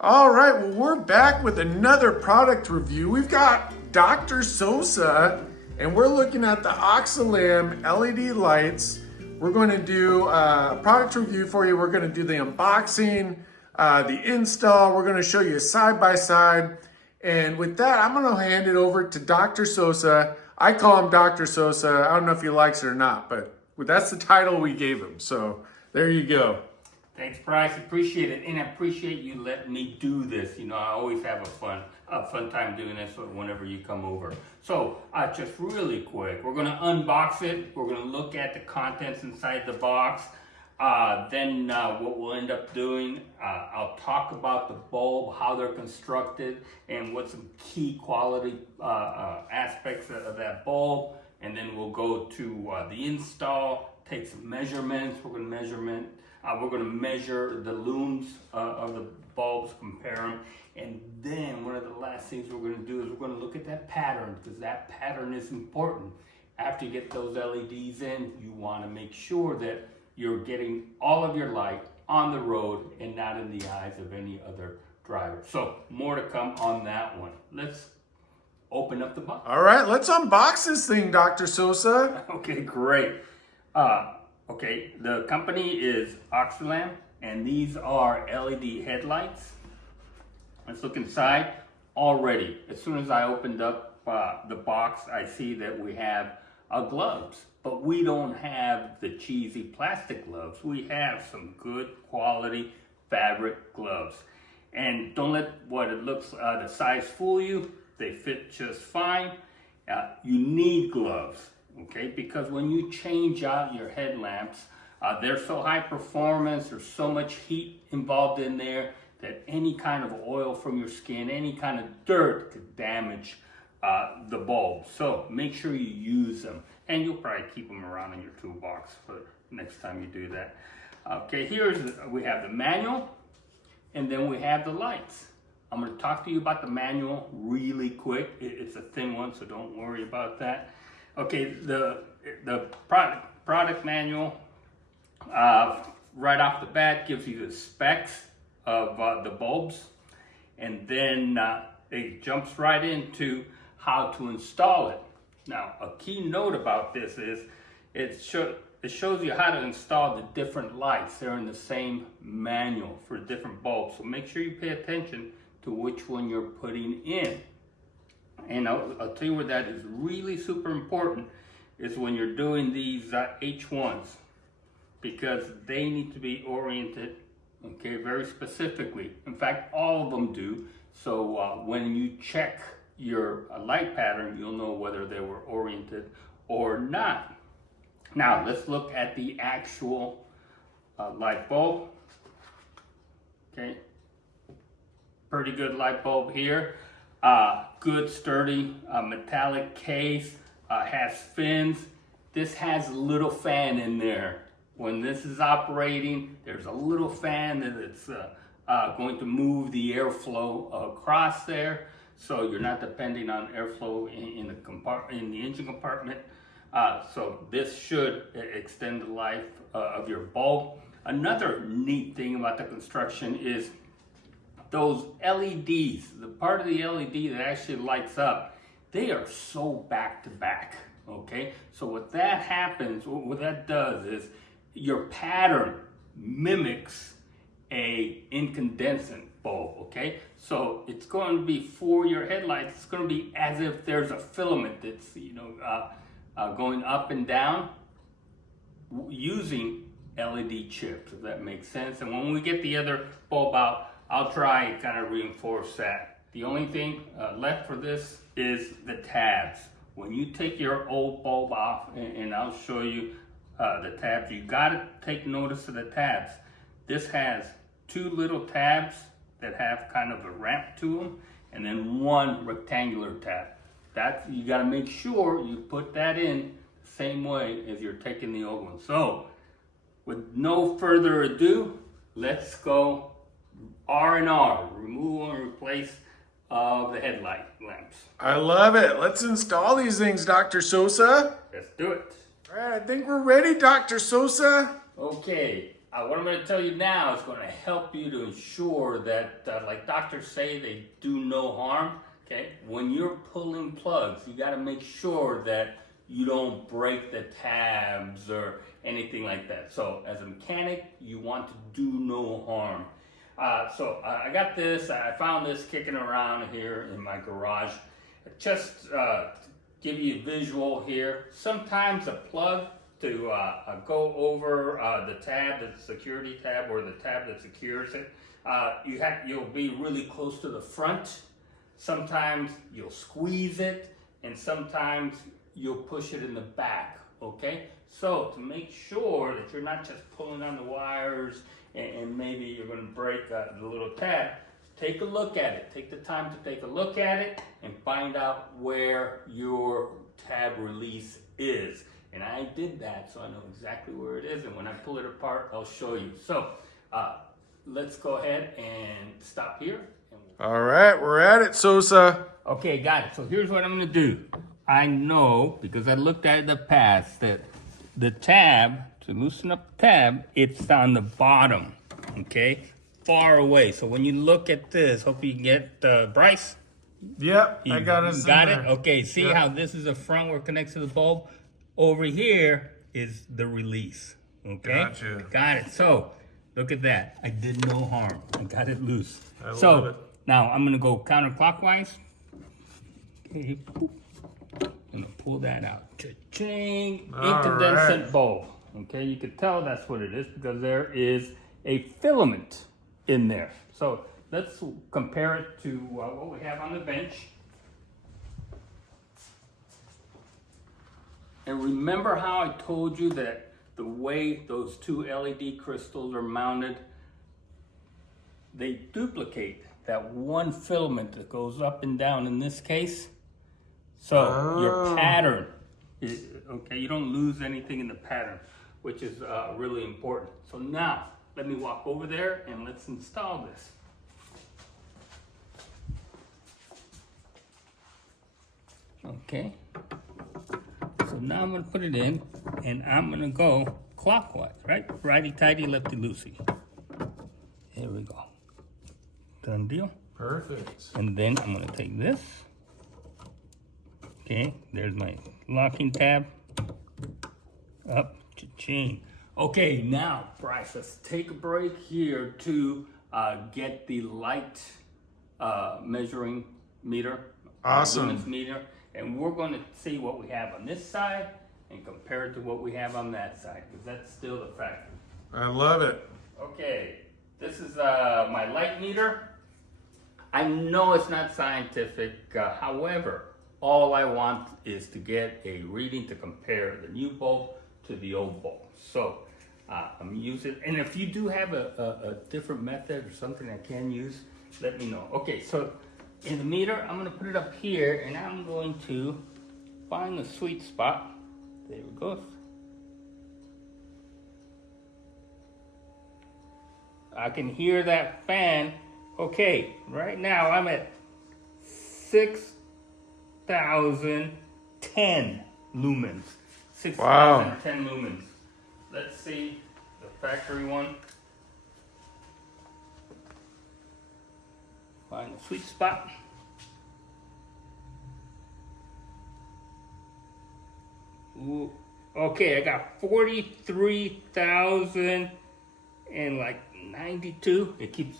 All right, well, we're back with another product review. We've got Dr. Sosa, and we're looking at the OXILAM LED lights. We're going to do a product review for you. We're going to do the unboxing, the install. We're going to show you side by side. And with that, I'm going to hand it over to Dr. Sosa. I call him Dr. Sosa. I don't know if he likes it or not, but that's the title we gave him. So there you go. Thanks, Bryce. Appreciate it, and I appreciate you letting me do this. You know, I always have a fun time doing this whenever you come over. So, just really quick, we're going to unbox it. We're going to look at the contents inside the box. Then what we'll end up doing, I'll talk about the bulb, how they're constructed, and what some key quality aspects of that bulb. And then we'll go to the install, take some measurements. We're going to measure the looms of the bulbs, compare them, and then one of the last things we're going to do is we're going to look at that pattern, because that pattern is important. After you get those LEDs in, you want to make sure that you're getting all of your light on the road and not in the eyes of any other driver. So more to come on that one. Let's open up the box. All right, let's unbox this thing, Dr. Sosa. Okay, great. Okay, the company is OXILAM, and these are LED headlights. Let's look inside. Already, as soon as I opened up the box, I see that we have gloves, but we don't have the cheesy plastic gloves. We have some good quality fabric gloves. And don't let what it looks, the size fool you. They fit just fine. You need gloves. Okay, because when you change out your headlamps, they're so high performance, there's so much heat involved in there that any kind of oil from your skin, any kind of dirt could damage the bulb. So make sure you use them, and you'll probably keep them around in your toolbox for next time you do that. Okay, we have the manual, and then we have the lights. I'm going to talk to you about the manual really quick. It's a thin one, so don't worry about that. Okay, the product manual right off the bat gives you the specs of the bulbs, and then it jumps right into how to install it. Now, a key note about this is it shows you how to install the different lights. They're in the same manual for different bulbs, so make sure you pay attention to which one you're putting in. And I'll tell you where that is really super important is when you're doing these H11s, because they need to be oriented, okay, very specifically. In fact, all of them do. So when you check your light pattern, you'll know whether they were oriented or not. Now, let's look at the actual light bulb. Okay, pretty good light bulb here. Good sturdy metallic case, has fins. This has a little fan in there. When this is operating, there's a little fan that it's going to move the airflow across there, so you're not depending on airflow in the engine compartment. So this should extend the life of your bulb. Another neat thing about the construction is those LEDs, the part of the LED that actually lights up, they are so back to back, okay? So what that does is your pattern mimics a incandescent bulb, okay? So it's going to be for your headlights, it's going to be as if there's a filament that's, going up and down using LED chips, if that makes sense. And when we get the other bulb out, I'll try and kind of reinforce that. The only thing left for this is the tabs. When you take your old bulb off, and I'll show you the tabs, you gotta take notice of the tabs. This has two little tabs that have kind of a ramp to them, and then one rectangular tab. You gotta make sure you put that in the same way as you're taking the old one. So, with no further ado, let's go R&R, remove and replace of the headlight lamps. I love it. Let's install these things, Dr. Sosa. Let's do it. All right, I think we're ready, Dr. Sosa. Okay, What I'm going to tell you now is going to help you to ensure that, like doctors say, they do no harm. Okay, when you're pulling plugs, you got to make sure that you don't break the tabs or anything like that. So as a mechanic, you want to do no harm. I got this. I found this kicking around here in my garage. Just to give you a visual here. Sometimes a plug to go over the tab, the security tab, or the tab that secures it, you'll be really close to the front. Sometimes you'll squeeze it, and sometimes you'll push it in the back, okay? So to make sure that you're not just pulling on the wires and maybe you're gonna break the little tab, take a look at it. Take the time to take a look at it and find out where your tab release is. And I did that, so I know exactly where it is, and when I pull it apart, I'll show you. So let's go ahead and stop here. All right, we're at it, Sosa. Okay, got it. So here's what I'm gonna do. I know, because I looked at it in the past, that the tab, to loosen up the tab, it's on the bottom, okay? Far away. So when you look at this, hope you get Bryce. Yep, I got it. Got it? Okay, see how this is the front where it connects to the bulb? Over here is the release, okay? Gotcha. Got it. So look at that. I did no harm. I got it loose. I love it. Now I'm gonna go counterclockwise. Okay, I'm gonna pull that out. Cha-ching! Incandescent bulb. Okay, you can tell that's what it is because there is a filament in there. So let's compare it to what we have on the bench. And remember how I told you that the way those two LED crystals are mounted, they duplicate that one filament that goes up and down in this case. So your pattern, okay, you don't lose anything in the pattern, which is really important. So now, let me walk over there and let's install this. Okay. So now I'm gonna put it in and I'm gonna go clockwise, right? Righty-tighty, lefty-loosey. There we go. Done deal. Perfect. And then I'm gonna take this. Okay, there's my locking tab. Up, cha-ching. Okay, now, Bryce, let's take a break here to get the light measuring meter. Awesome. Lumens meter. And we're gonna see what we have on this side and compare it to what we have on that side, because that's still the factory. I love it. Okay, this is my light meter. I know it's not scientific, however, all I want is to get a reading to compare the new bulb to the old bulb. So I'm using, and if you do have a different method or something I can use, let me know. Okay, so in the meter, I'm gonna put it up here and I'm going to find the sweet spot. There we go. I can hear that fan. Okay, right now I'm at 6,010 lumens. 6,010 lumens. Let's see the factory one. Find the sweet spot. Ooh, okay, I got 43,000 and like 92. It keeps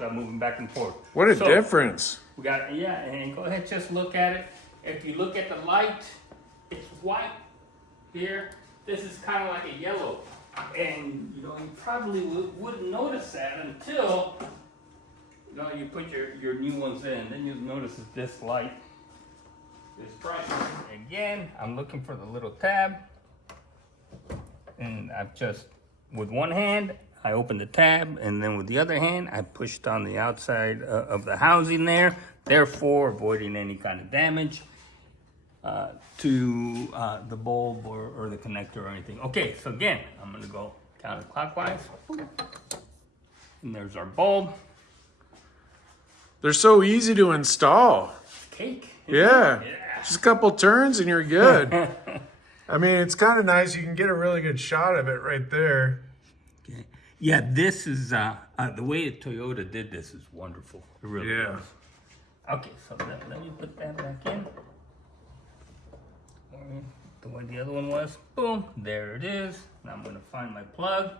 moving back and forth. What a difference. We got, yeah, and go ahead, just look at it. If you look at the light, it's white here. This is kind of like a yellow. And, you probably wouldn't notice that until, you put your new ones in. Then you'll notice that this light is bright. Again, I'm looking for the little tab. And I've just, with one hand, I opened the tab, and then with the other hand, I pushed on the outside of the housing there, therefore avoiding any kind of damage to the bulb or the connector or anything. Okay, so again, I'm gonna go counterclockwise. And there's our bulb. They're so easy to install. Cake. Yeah. Just a couple turns and you're good. I mean, it's kind of nice. You can get a really good shot of it right there. Yeah, this is, the way Toyota did this is wonderful. It really Yeah. is. Okay, so let me put that back in. The way the other one was. Boom, there it is. Now I'm gonna find my plug.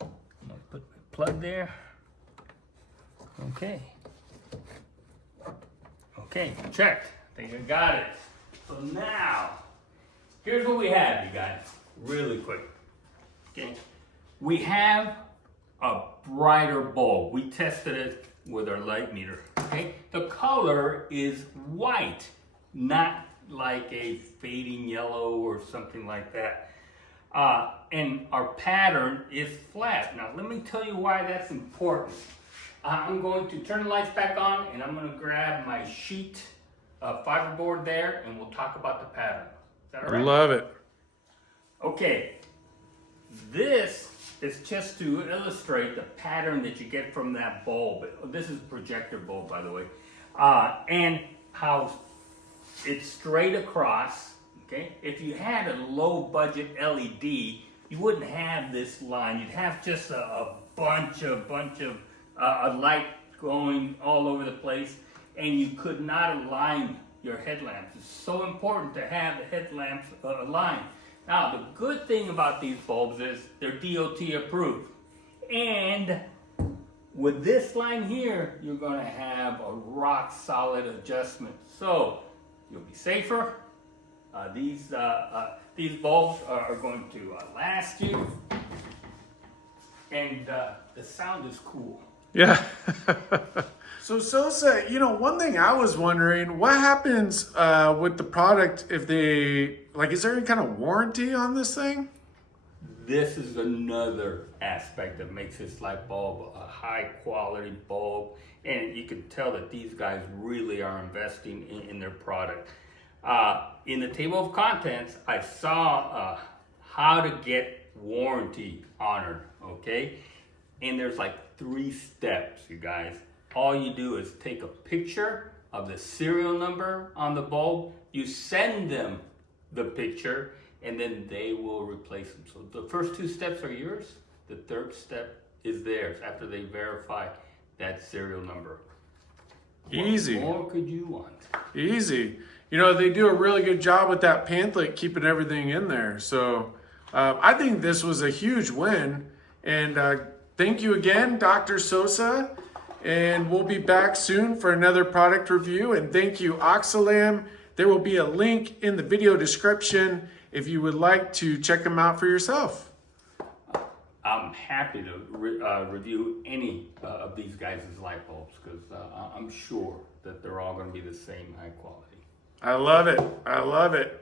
I'm gonna put my plug there. Okay. Okay, checked. I think I got it. So now, here's what we have, you guys. Really quick. Okay. We have a brighter bulb. We tested it with our light meter. Okay. The color is white, not like a fading yellow or something like that. And our pattern is flat. Now let me tell you why that's important. I'm going to turn the lights back on and I'm going to grab my sheet fiberboard there and we'll talk about the pattern. Is that all right? Love it. Okay, this is just to illustrate the pattern that you get from that bulb. This is a projector bulb, by the way, and how it's straight across. Okay, if you had a low budget LED, you wouldn't have this line. You'd have just a bunch of light going all over the place, and you could not align your headlamps. It's so important to have the headlamps aligned. Now, the good thing about these bulbs is they're DOT approved. And with this line here, you're going to have a rock solid adjustment. So you'll be safer. These bulbs are going to last you. And the sound is cool. Yeah. So Sosa, one thing I was wondering, what happens with the product if they, is there any kind of warranty on this thing? This is another aspect that makes this light bulb a high quality bulb. And you can tell that these guys really are investing in their product. In the table of contents, I saw how to get warranty honored, okay? And there's 3 steps, you guys. All you do is take a picture of the serial number on the bulb, you send them the picture, and then they will replace them. So the first 2 steps are yours, the 3rd step is theirs after they verify that serial number. Easy. What more could you want? Easy. They do a really good job with that pamphlet, keeping everything in there. So I think this was a huge win. And thank you again, Dr. Sosa. And we'll be back soon for another product review. And thank you, OXILAM. There will be a link in the video description if you would like to check them out for yourself. I'm happy to review any of these guys' light bulbs because I'm sure that they're all going to be the same high quality. I love it. I love it.